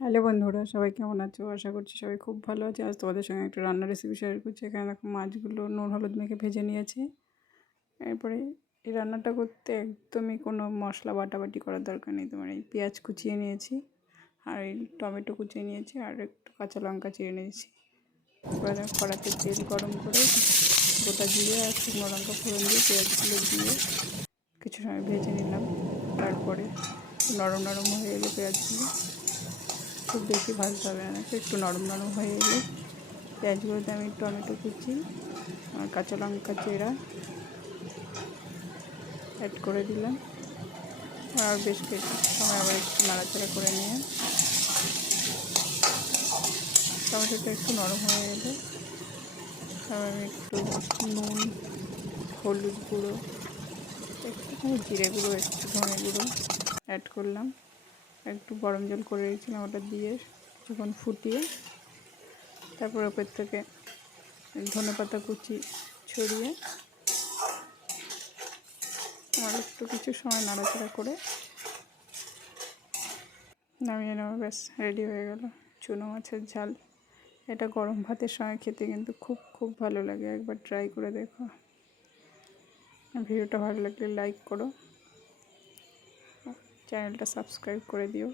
Hello বন্ধুরা, সবাই কেমন আছো? আশা করছি সবাই খুব ভালো আছে। আজ তোমাদের সঙ্গে একটা রান্নার রেসিপি শেয়ার করছি। এখানে দেখো মাছগুলো নুন হলুদ মেখে ভেজে নিয়েছি। এরপরে এই রান্নাটা করতে একদমই কোনো মশলা বাটাবাটি করার দরকার নেই। তোমার এই পেঁয়াজ কুচিয়ে নিয়েছি, আর এই টমেটো কুচিয়ে নিয়েছি, আর একটু কাঁচা লঙ্কা চিড়ে নিয়েছি। এবার কড়াতে তেল গরম করে গোটা জিরে আর শুকনো লঙ্কা ফোড়ন দিয়ে পেঁয়াজগুলো দিয়ে কিছু সময় ভেজে নিলাম। তারপরে নরম নরম হয়ে এলে পেঁয়াজগুলো, খুব বেশি ভাজতে হবে না, একটু নরম নরম হয়ে এলে পেঁয়াজগুলোতে আমি টমেটো কুচি আর কাঁচা লঙ্কা চেরা অ্যাড করে দিলাম। আর বেশ কিছু সময় আবার একটু নাড়াচাড়া করে নিয়ে টমেটোটা একটু নরম হয়ে এলে তারপর আমি একটু নুন, হলুদ গুঁড়ো, একটুখানি জিরে গুঁড়ো, একটু ধনে গুঁড়ো অ্যাড করলাম। একটু গরম জল করে রেখেছিলাম, ওটা দিয়ে যখন ফুটিয়ে তারপর ওপর থেকে ধনেপাতা কুচি ছড়িয়ে আর একটু কিছু সময় নাড়াচাড়া করে নামিয়ে নেওয়া, ব্যাস রেডি হয়ে গেল চুনো মাছের ঝাল। এটা গরম ভাতের সঙ্গে খেতে কিন্তু খুব খুব ভালো লাগে, একবার ট্রাই করে দেখো। ভিডিওটা ভালো লাগলে লাইক করো, চ্যানেলটা সাবস্ক্রাইব করে দিও।